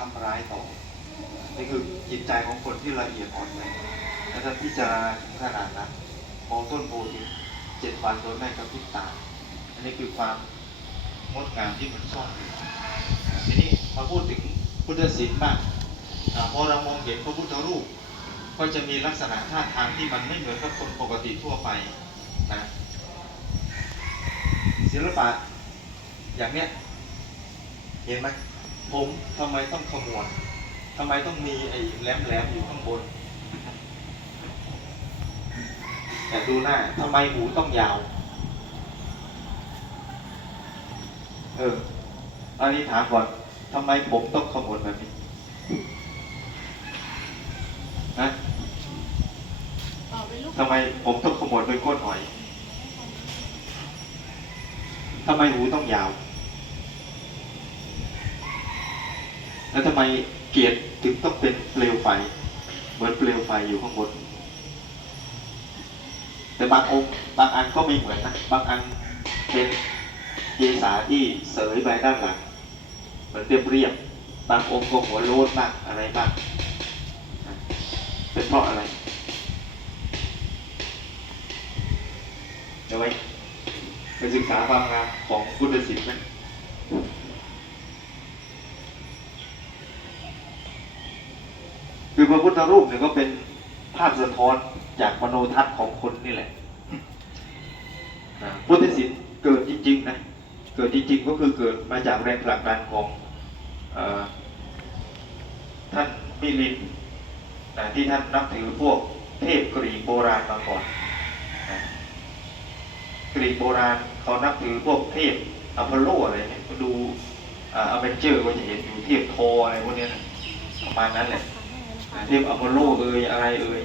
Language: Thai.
ทำร้ายต่อ นี่คือจิตใจของคนที่ละเอียดอ่อนเลยและท่านพิจารณาถึงขนาดนั้นมองต้นโพธิ์เจ็ดวันโดยไม่กระพริบตา อันนี้คือความงดงามที่มันซ่อนอยู่ทีนี้มาพูดถึงพุทธศิลป์บ้างพอเรามองเห็นพระพุทธรูป ก็จะมีลักษณะท่าทางที่มันไม่เหมือนกับคนปกติทั่วไปนะศิลปะอย่างเนี้ยเห็นไหม ผมทำไมต้องขมวดทำไมต้องมีไอ้แหลมๆอยู่ข้างบนแต่ดูหน้าทำไมหูต้องยาว เอออันนี้ถามก่อนทำไมผมต้องขมวดแบบนี้นะต่อไปลูกทำไมผมต้องขมวดโดยก้นหอยทำไมหูต้องยาว แล้วทำไมเกียรติถึงต้องเป็นเปลวไฟ เหมือนเปลวไฟอยู่ข้างบน แต่บางองค์บางอันก็ไม่เหมือนนะบางอันเป็นเกษาที่เสยไปด้านหลังเหมือนเรียบเรียบๆบางองค์ก็หัวโลนบ้างอะไรบ้างเป็นเพราะอะไรเดี๋ยวไว้ไปศึกษาความงามของพุทธศิลป์ไห คือพระพุทธรูปเนี่ยก็เป็นภาพสะท้อนจากมโนทัศน์ของคนนี่แหละนะพุทธศิลป์เกิดจริงๆนะเกิดจริงๆก็คือเกิดมาจากแรงผลักดันของอท่านมิลินนะที่ท่านนับถือพวกเทพกรีกโบราณมาก่อนนะกรีกโบราณเขานับถือพวกเทพอพอลโลอะไรเนี่ยก็ดูอ่าอเวนเจอร์ก็จะเห็นอยู่เทพโทอะไรพวกนี้นะประมาณนั้นแหละ เทพอพอลโลเอ่ยอะไรเอ่ย